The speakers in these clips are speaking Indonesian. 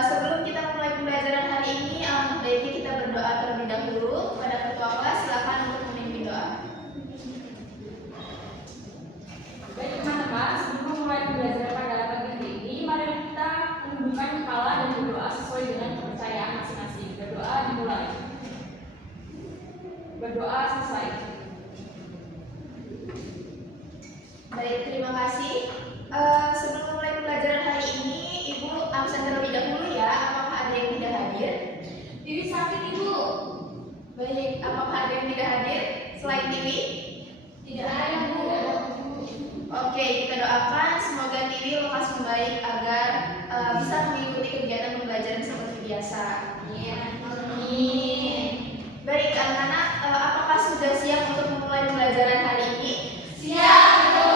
Sebelum kita memulai pembelajaran hari ini, baiknya kita berdoa terlebih dahulu. Kepada ketua kelas, silakan untuk memimpin doa. Baik teman-teman, sebelum memulai pembelajaran pada pagi hari ini, mari kita menundukkan kepala dan berdoa sesuai dengan kepercayaan masing-masing. Berdoa dimulai. Berdoa selesai. Baik, terima kasih. Sebelum memulai pembelajaran hari ini, Ibu absen terlebih dahulu ya. Apakah ada yang tidak hadir? Tiwi sakit, Ibu. Baik, apakah ada yang tidak hadir selain Tiwi? Tidak ada, Bu. Oke, kita doakan semoga Tiwi lekas membaik agar bisa mengikuti kegiatan pembelajaran seperti biasa. Amin. Baik, anak-anak, apakah sudah siap untuk memulai pembelajaran hari ini? Siap, Bu.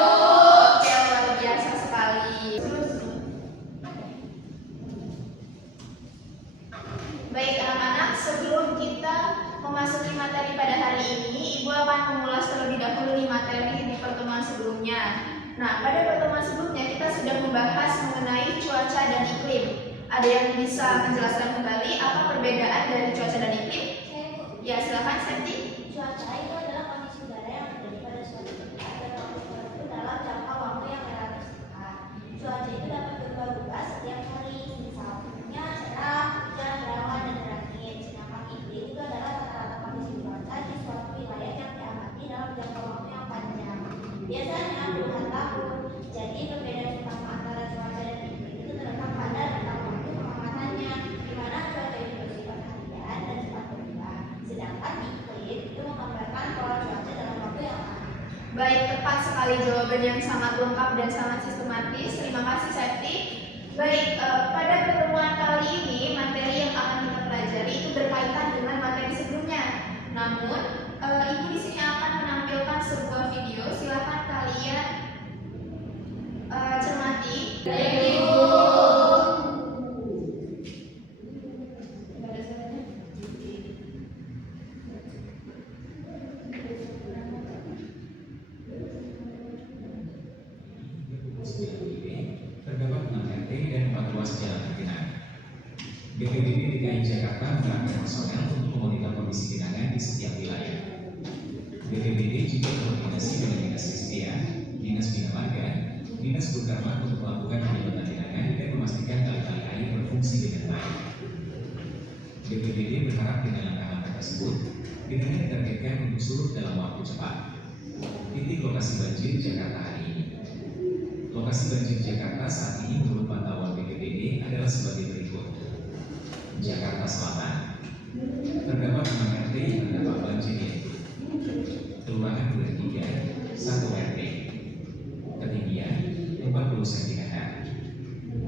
Oke, luar biasa sekali. Baik, anak-anak, sebelum kita memasuki materi pada hari ini, Ibu akan mengulas terlebih dahulu materi di pertemuan sebelumnya. Nah, pada pertemuan sebelumnya kita sudah membahas mengenai cuaca dan iklim. Ada yang bisa menjelaskan kembali apa perbedaan dari cuaca dan iklim? Ya, silakan Santi. Cuaca itu adalah kondisi udara yang terjadi pada suatu tempat dan waktu tertentu dalam jangka waktu yang relatif singkat. Cuaca itu dapat berubah-ubah setiap hari, misalnya cerah, hujan, berawan, dan berangin. Sedangkan iklim itu adalah rata-rata kondisi cuaca di suatu wilayah yang diamati dalam jangka waktu yang panjang, biasanya puluhan tahun. Jadi perbedaan utama antara cuaca dan iklim itu terletak pada rentang waktu pengamatannya, di mana cuaca itu bersifat harian dan cepat berubah, sedangkan iklim itu menggambarkan pola cuaca dalam waktu yang lama. Baik, tepat sekali jawaban yang sangat lengkap dan sangat sistematis. Terima kasih, Septi. Baik, pada pertemuan kali ini materi yang akan kita pelajari itu berkaitan dengan materi sebelumnya. Namun, Ibu di sini akan menampilkan sebuah video. Silakan kalian cermati. Baik, Ibu. Terdapat 6 RT dan 4 ruas jalan tergenang. BPBD DKI Jakarta mengerahkan personel untuk memonitor kondisi genangan di setiap wilayah. BPBD juga berkoordinasi dengan Dinas SDA, Dinas Bina Marga, Dinas Butkarma untuk melakukan penyemprotan genangan dan memastikan kali-kali air berfungsi dengan baik. BPBD berharap dengan langkah-langkah tersebut, genangan ditargetkan untuk surut dalam waktu cepat. Titik lokasi banjir Jakarta hari ini. Lokasi banjir Jakarta saat ini menurut pantauan BPBD adalah sebagai berikut. Jakarta Selatan, terdapat 6 RT yang terdampak banjir yaitu Kelurahan Duren 3, 1 RT, ketinggian 40 cm,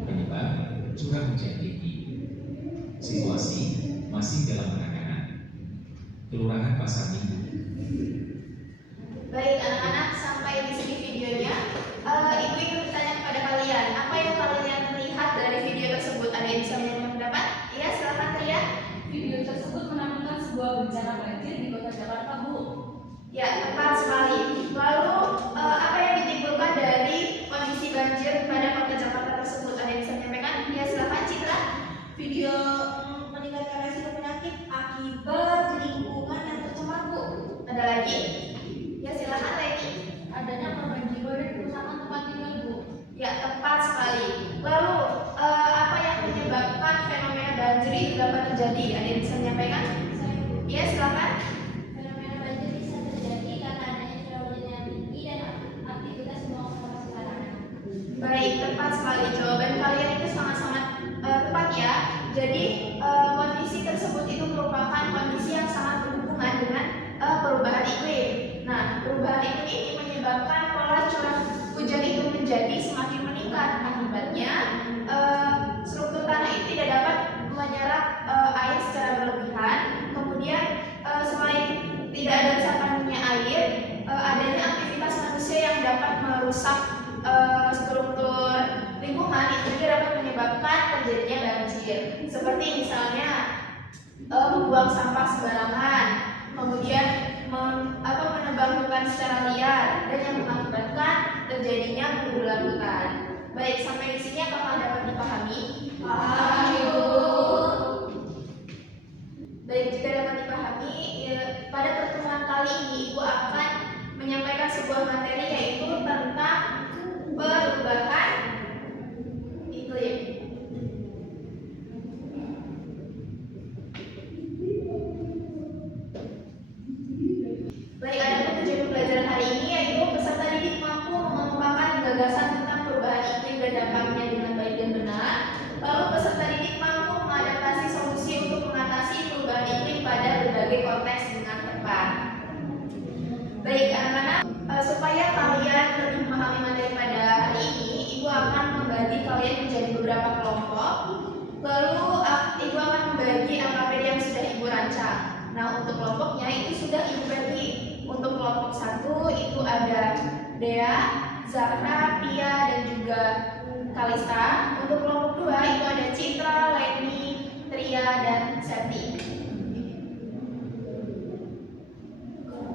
penyebab curah hujan tinggi, situasi masih dalam penanganan. Kelurahan Pasar Minggu. Baik, anak-anak, sampai di sini videonya. Ibu ingin bertanya kepada kalian, apa yang kalian lihat dari video tersebut? Ada yang bisa menyampaikan pendapat? Iya, silakan Ria. Video tersebut menampilkan sebuah bencana banjir di Kota Jakarta, Bu. Ya, tepat sekali. Lalu, apa yang ditimbulkan dari kondisi banjir pada Kota Jakarta tersebut? Ada yang bisa menyampaikan? Ya, silakan Citra. Video meningkatkan resiko penyakit akibat lingkungan yang tercemar, Bu. Ada lagi? Ya, silakan Leni. Adanya korban jiwa dan kerusakan tempat tinggal, Bu. Ya, tepat sekali. Lalu, apa yang menyebabkan fenomena banjir itu dapat terjadi? Ada yang bisa menyampaikan? Iya, silakan. Fenomena banjir bisa terjadi karena adanya curah hujan yang tinggi dan aktivitas buang sampah sembarangan. Baik, tepat sekali. Jawaban kalian itu sangat-sangat tepat ya. Jadi, kondisi tersebut itu merupakan kondisi yang sangat berhubungan dengan perubahan iklim. Nah, perubahan iklim ini menyebabkan pola curah hujan itu menjadi semakin meningkat. Akibatnya, struktur tanah itu tidak dapat menyerap air secara berlebihan. Kemudian, selain tidak ada resapannya air, adanya aktivitas manusia yang dapat merusak struktur lingkungan itu juga dapat menyebabkan terjadinya banjir. Seperti misalnya membuang sampah sembarangan, kemudian menebang hutan secara liar, dan yang mengakibatkan terjadinya penggusuran hutan. Baik, sampai di sini apakah dapat dipahami? Paham, Ibu. Zahra, Pia, dan juga Kalista. Untuk kelompok 2 itu ada Citra, Leni, Tria, dan Septi.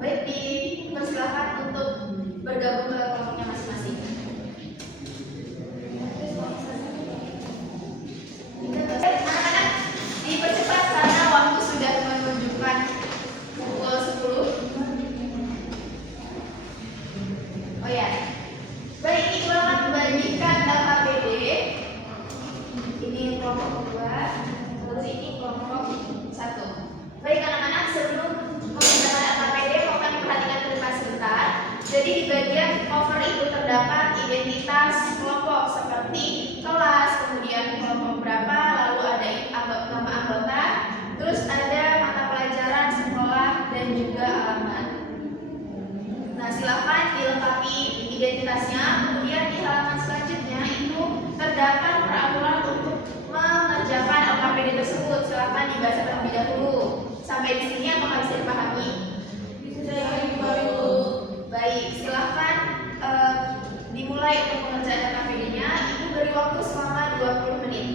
Baik, dipersilakan untuk bergabung ke kelompoknya masing-masing. Anak-anak dipercepat karena waktu sudah menunjukkan pukul 10. Oh ya, baik, ini akan membagikan LKPD. Ini kelompok 2, terus ini kelompok 1. Baik anak-anak, sebelum mengerjakan LKPD, mau kami perhatikan ke depan sebentar. Jadi di bagian cover itu terdapat identitas kelompok seperti kelas, kemudian kelompok berapa, lalu ada nama anggota, terus ada mata pelajaran, sekolah, dan juga alamat. Nah, silakan dilengkapi identitasnya. Kemudian di halaman selanjutnya itu terdapat peraturan untuk mengerjakan LKPD tersebut. Silakan dibaca terlebih dahulu. Sampai di sini apakah bisa dipahami? Baik, silakan dimulai untuk pengerjaan LKPD-nya. Ibu beri waktu selama 20 menit.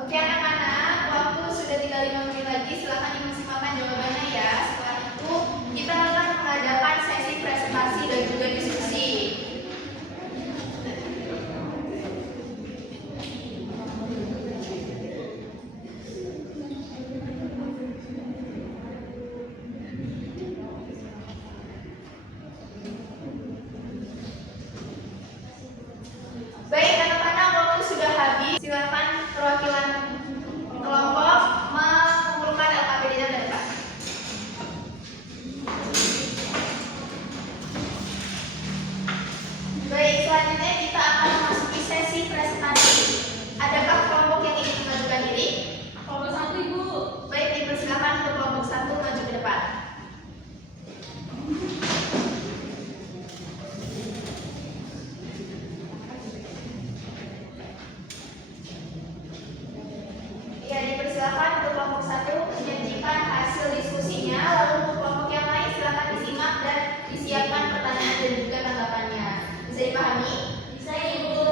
Oke anak-anak, waktu sudah tinggal 5 menit lagi, silahkan dimaksimalkan jawabannya ya. Setelah itu kita akan mengadakan sesi presentasi dan juga diskusi. Baik anak-anak, waktu sudah habis. Silakan perwakilan kelompok mengumpulkan LKPD-nya ke depan. Baik, selanjutnya kita akan memasuki sesi presentasi. Adakah kelompok yang ingin mengajukan diri? Kelompok 1 Ibu. Baik, dipersilakan untuk kelompok 1 maju ke depan. Ya, dipersilakan untuk kelompok 1 menyajikan hasil diskusinya, lalu untuk kelompok yang lain silakan disimak dan disiapkan pertanyaan dan juga tanggapannya. Bisa dipahami? Bisa Ibu.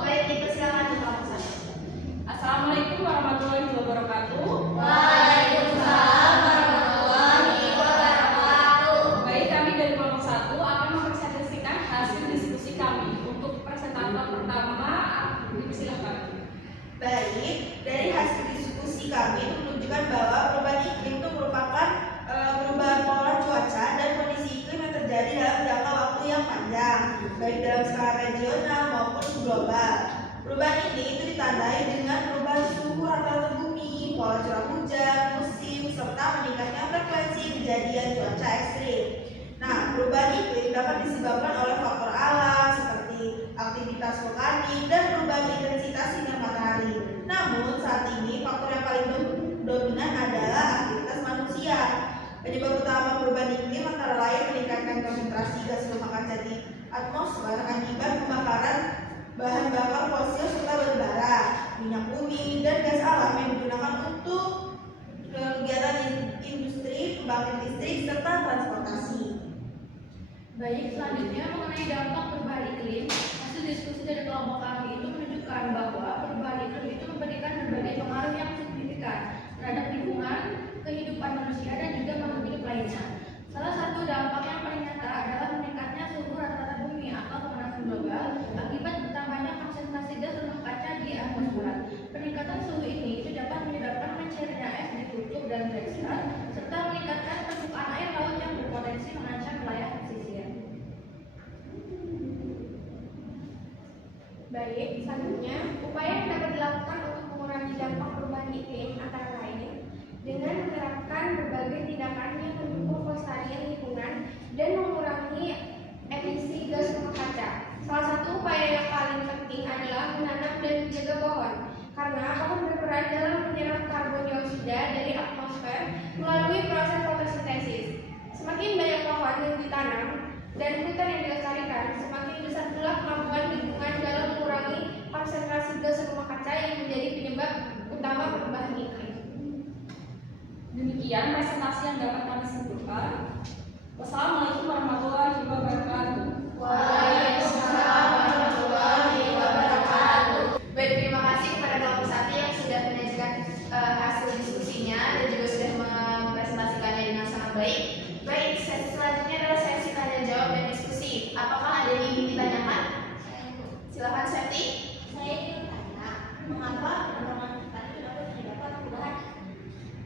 Baik, dipersilakan untuk kelompok 1. Assalamualaikum warahmatullahi wabarakatuh. Waalaikumsalam warahmatullahi wabarakatuh. Baik, kami dari kelompok 1 akan mempresentasikan hasil diskusi kami. Untuk presentator pertama, dipersilakan. Baik, dari hasil diskusi kami itu menunjukkan bahwa perubahan iklim itu merupakan perubahan pola cuaca dan kondisi iklim yang terjadi dalam jangka waktu yang panjang, baik dalam skala regional maupun global. Perubahan ini itu ditandai dengan perubahan suhu rata-rata bumi, pola curah hujan, musim, serta meningkatnya frekuensi kejadian cuaca ekstrim. Nah, perubahan iklim dapat disebabkan oleh faktor alam seperti aktivitas vulkanik dan perubahan intensitas sinar matahari. Namun saat ini faktor yang paling dominan adalah aktivitas manusia. Penyebab utama perubahan iklim antara lain meningkatkan konsentrasi gas rumah kaca di atmosfer akibat pembakaran bahan bakar fosil serta batu bara, minyak bumi, dan gas alam yang digunakan untuk kegiatan industri, pembangkit listrik, serta transportasi. Baik, selanjutnya mengenai dampak perubahan iklim, hasil diskusi dari kelompok kami itu menunjukkan bahwa perubahan iklim itu memberikan berbagai pengaruh yang signifikan terhadap lingkungan, kehidupan manusia, dan juga makhluk hidup lainnya. Salah satu dampak yang paling nyata adalah meningkatnya suhu rata-rata bumi atau pemanasan global akibat bertambahnya konsentrasi gas rumah kaca di atmosfer. Peningkatan suhu ini itu dapat menyebabkan mencairnya es di kutub dan gletser serta meningkatkan Baik, selanjutnya, upaya yang dapat dilakukan untuk mengurangi dampak perubahan iklim antara lain dengan menerapkan berbagai tindakan yang mendukung kelestarian lingkungan dan mengurangi emisi gas rumah kaca. Salah satu upaya yang paling penting adalah menanam dan menjaga pohon, karena pohon berperan dalam menyerap karbon dioksida dari atmosfer melalui proses fotosintesis. Semakin banyak pohon yang ditanam dan hutan yang dilestarikan, semakin besar pula kemampuan lingkungan dalam mengurangi konsentrasi gas rumah kaca yang menjadi penyebab utama perubahan iklim. Demikian presentasi yang dapat kami simpulkan. Wassalamualaikum warahmatullahi wabarakatuh. Waalaikumsalam warahmatullahi wabarakatuh. Baik, terima kasih kepada kelompok 1 yang sudah menyajikan hasil diskusinya dan juga sudah mempresentasikannya dengan sangat baik. Baik, sesi selanjutnya adalah sesi tanya jawab dan diskusi. Apakah ada yang ingin ditanyakan? Silakan Septi. Saya ingin bertanya, mengapa perkembangan kita dapat terdapat perubahan?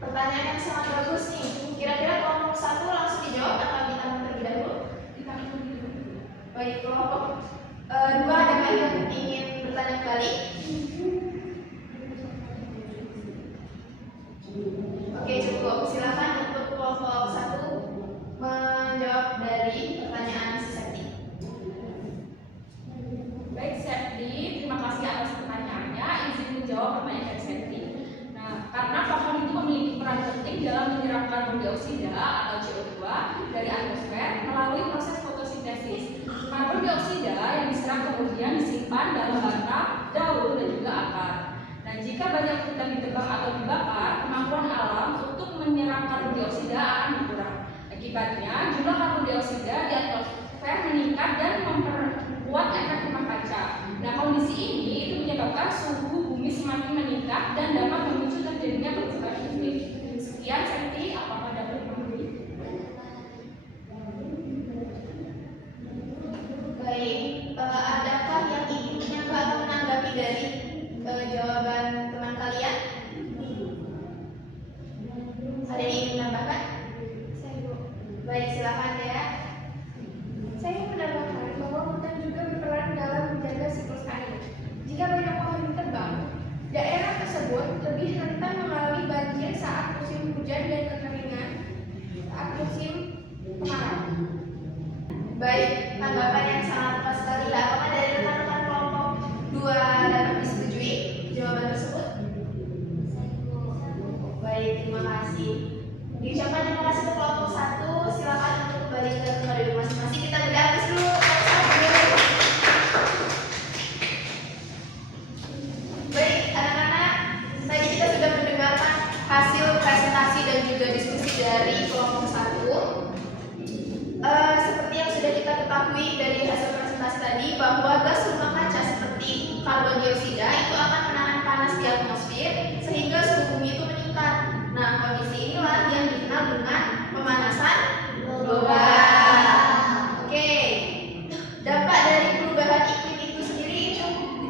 Pertanyaan yang sangat bagus nih. Kira-kira kelompok 1 langsung dijawab atau ditanggung terlebih dahulu? Baik, kelompok 2 adakah yang ingin bertanya kembali? Oke, cukup. Silakan untuk kelompok 1 menjawab dari pertanyaan si Septi. Baik, Septi, terima kasih atas pertanyaannya. Izin menjawab pertanyaan dari Septi. Nah, karena pohon itu memiliki peran penting dalam menyerap karbon dioksida atau CO2 dari atmosfer melalui proses fotosintesis. Karbon dioksida yang diserap kemudian disimpan dalam batang, daun, dan juga akar. Nah, jika banyak hutan ditebang atau dibakar, kemampuan alam untuk menyerap karbon dioksida akan berkurang. Akibatnya, jumlah karbon dioksida di atmosfer meningkat dan memperkuat efek rumah kaca. Nah, kondisi ini itu menyebabkan suhu bumi semakin meningkat dan dapat memicu terjadinya perubahan iklim. Sekian, Septi, apakah dapat dipenuhi? Baik, adakah yang ingin menyangka atau menanggapi dari jawaban teman kalian? Ada yang ingin menambahkan? Baik, silakan ya. Saya ingin menambahkan bahwa hutan juga berperan dalam menjaga siklus air. Jika banyak pohon ditebang, daerah tersebut lebih rentan mengalami banjir saat musim hujan dan kekeringan saat musim kemarau. Baik, tanggapan yang sangat tepat sekali. Apakah dari rekan-rekan kelompok 2 dapat disetujui jawaban tersebut? Baik, terima kasih. Diucapkan terima kasih untuk kelompok 1. Silakan untuk kembali ke tempat duduk masing-masing. Kita beri aplaus dulu. Baik, anak-anak, tadi kita sudah mendengarkan hasil presentasi dan juga diskusi dari kelompok 1. Seperti yang sudah kita ketahui dari hasil presentasi tadi, bahwa gas rumah kaca seperti karbon dioksida itu akan menahan panas di atmosfer sehingga suhu bumi itu meningkat. Nah, kondisi inilah yang dikenal dengan pemanasan global. Oke, dampak dari perubahan iklim itu sendiri itu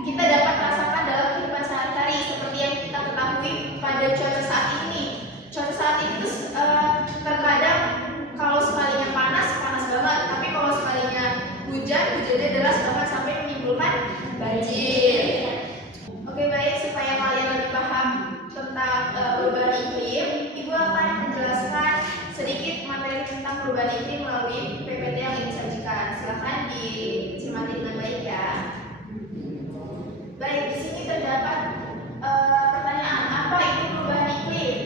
kita dapat rasakan dalam kehidupan sehari-hari seperti yang kita ketahui pada cuaca saat ini. Cuaca saat ini itu terkadang kalau sekalinya panas banget, tapi kalau sekalinya hujannya deras bahkan sampai menimbulkan banjir. Oke, baik, supaya kalian lebih paham tentang perubahan iklim, Ibu akan menjelaskan sedikit materi tentang perubahan iklim melalui PPT yang Ibu sajikan. Silakan dicermati dengan baik ya. Baik, di sini terdapat pertanyaan, apa itu perubahan iklim?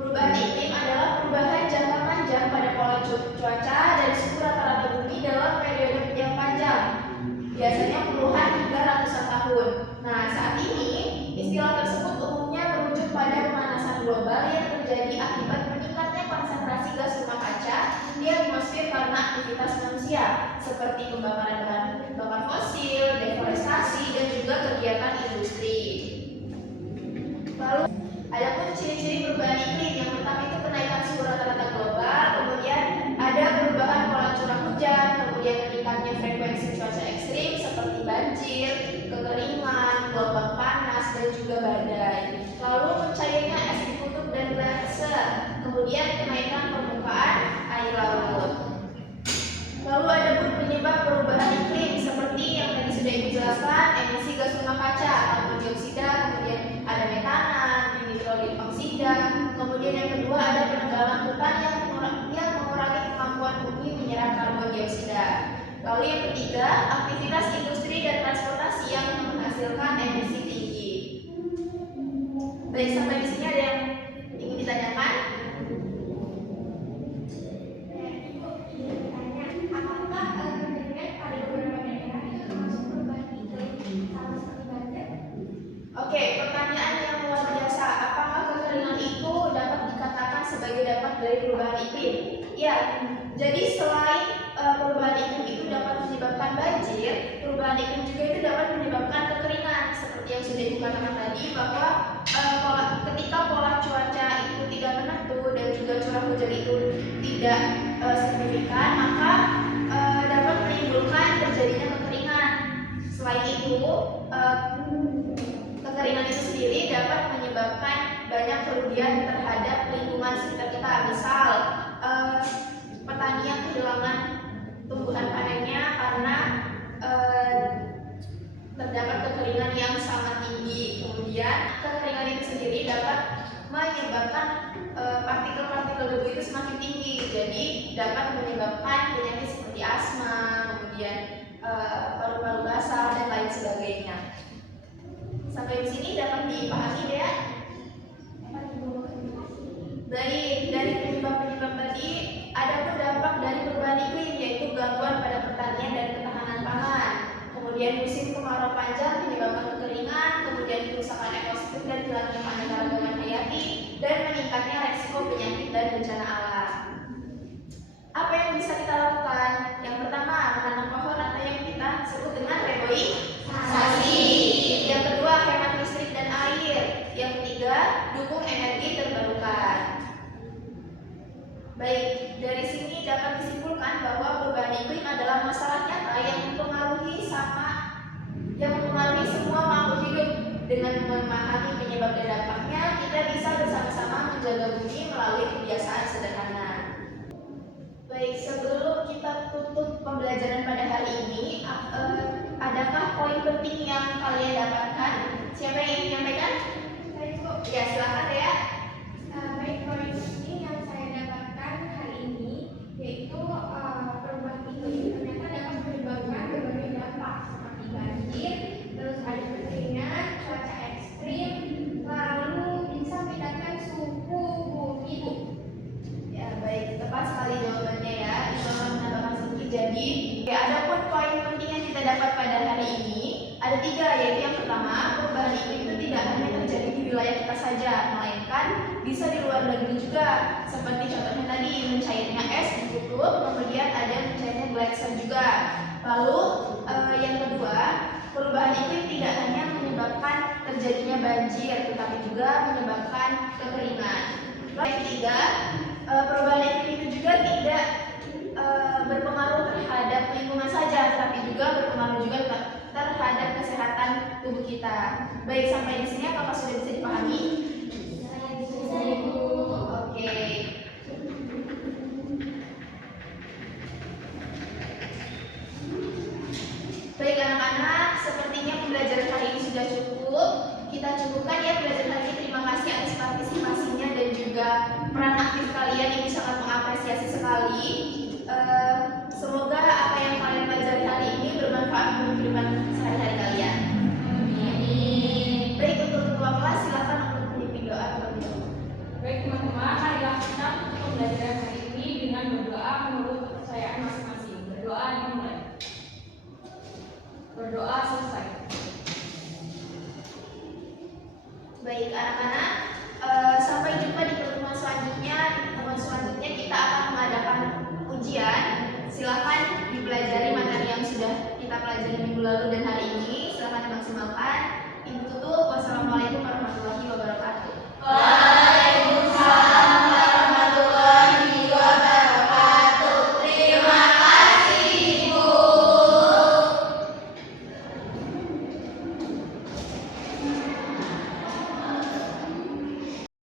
Perubahan iklim adalah perubahan jangka panjang pada pola cuaca dari suhu rata-rata bumi dalam periode yang panjang, biasanya puluhan hingga ratusan tahun. Nah, saat ini istilah tersebut umumnya merujuk pada pemanasan global yang terjadi akibat meningkatnya konsentrasi gas rumah kaca di atmosfer karena aktivitas manusia seperti pembakaran bahan bakar fosil, deforestasi, dan juga kegiatan industri. Lalu, adapun ciri-ciri perubahan iklim, yang pertama itu kenaikan suhu rata-rata global, kemudian ada perubahan pola curah hujan, kemudian meningkatnya frekuensi cuaca ekstrim seperti banjir, kekeringan, gelombang panas, dan juga badai. Lalu mencairnya es di kutub dan gletser, kemudian kenaikan permukaan air laut. Lalu ada penyebab perubahan iklim seperti yang tadi sudah dijelaskan, emisi emisi gas rumah kaca, karbon dioksida, kemudian ada metanan, nitrogen oksida, kemudian yang kedua ada penenggalan hutan yang mengurangi kemampuan bumi menyerap karbon dioksida. Lalu yang ketiga, aktivitas industri dan transportasi yang menghasilkan emisi tinggi. Baik, sampai di sini ada yang ingin ditanyakan? Oke, pertanyaan yang luar biasa. Apakah kekeringan itu dapat dikatakan sebagai dampak dari perubahan iklim? Ya, jadi selain perubahan iklim itu dapat menyebabkan banjir, perubahan iklim juga itu dapat menyebabkan kekeringan. Seperti yang sudah dikatakan tadi bahwa ketika pola cuaca itu tidak menentu dan juga curah hujan itu tidak signifikan, maka dapat menimbulkan terjadinya kekeringan. Selain itu, kekeringan itu sendiri dapat menyebabkan banyak kerugian terhadap lingkungan sekitar kita. Misal, petani yang kehilangan tumbuhan panennya karena terdapat kekeringan yang sangat tinggi. Kemudian, kekeringan itu sendiri dapat menyebabkan partikel-partikel debu itu semakin tinggi. Jadi, dapat menyebabkan penyakit seperti asma, kemudian paru-paru basah dan lain sebagainya. Sampai di sini dapat dipahami ya? Baik, dari penyebab-penyebab tadi ada pun dampak dari perubahan iklim, yaitu gangguan pada pertanian dan ketahanan pangan. Kemudian musim kemarau panjang menyebabkan kekeringan, kemudian kerusakan ekosistem dan hilangnya keanekaragaman hayati, dan meningkatnya resiko penyakit dan bencana alam. Apa yang bisa kita lakukan? Yang pertama, menanam pohon atau yang kita sebut dengan reboisasi. Yang kedua, hemat listrik dan air. Yang ketiga, dukung energi terbarukan. Baik, dari sini dapat disimpulkan bahwa perubahan iklim adalah masalah nyata yang mempengaruhi semua makhluk hidup. Dengan memahami penyebab dan dampaknya, kita bisa bersama-sama menjaga bumi melalui kebiasaan sederhana. Baik, sebelum kita tutup pembelajaran pada hari ini, adakah poin penting yang kalian dapatkan? Siapa yang ingin menyampaikan? Ya, silakan ya. Baik, poin penting yang saya dapatkan hari ini yaitu perubahan iklim ternyata dapat menyebabkan berbagai dampak seperti banjir, terus ada kekeringan, cuaca ekstrim, lalu bisa meningkatkan suhu bumi. Ya, baik, tepat sekali jawabannya ya. Insya menambahkan sedikit. Jadi, ya, ada pun poin penting yang kita dapat pada hari ini. Ada 3, yaitu yang pertama, perubahan iklim itu tidak hanya terjadi di wilayah kita saja, melainkan bisa di luar negeri juga. Seperti contohnya tadi, mencairnya es di kutub, kemudian ada mencairnya glacier juga. Lalu, yang kedua, perubahan iklim tidak hanya menyebabkan terjadinya banjir, tetapi juga menyebabkan kekeringan. Lalu yang ketiga, perubahan iklim itu juga tidak berpengaruh terhadap lingkungan saja, tetapi juga berpengaruh juga terhadap kesehatan tubuh kita. Baik, sampai di sini apakah sudah bisa dipahami? Bisa, Ibu. Oke. Baik anak-anak, sepertinya pembelajaran hari ini sudah cukup. Kita cukupkan ya pembelajaran hari ini. Terima kasih atas partisipasinya dan juga peran aktif kalian, ini sangat mengapresiasi sekali. Semoga apa yang kalian pelajari hari ini bermanfaat untuk kehidupan sehari-hari kalian. Baik, untuk ketua kelas silakan untuk memimpin doa terlebih dahulu. Baik teman-teman, marilah kita tutup pembelajaran hari ini dengan berdoa menurut kepercayaan masing-masing. Berdoa dimulai. Berdoa selesai. Baik anak-anak, sampai jumpa di pertemuan selanjutnya. Di pertemuan selanjutnya kita akan mengadakan ujian. Silakan dipelajari materi yang sudah kita pelajari minggu lalu dan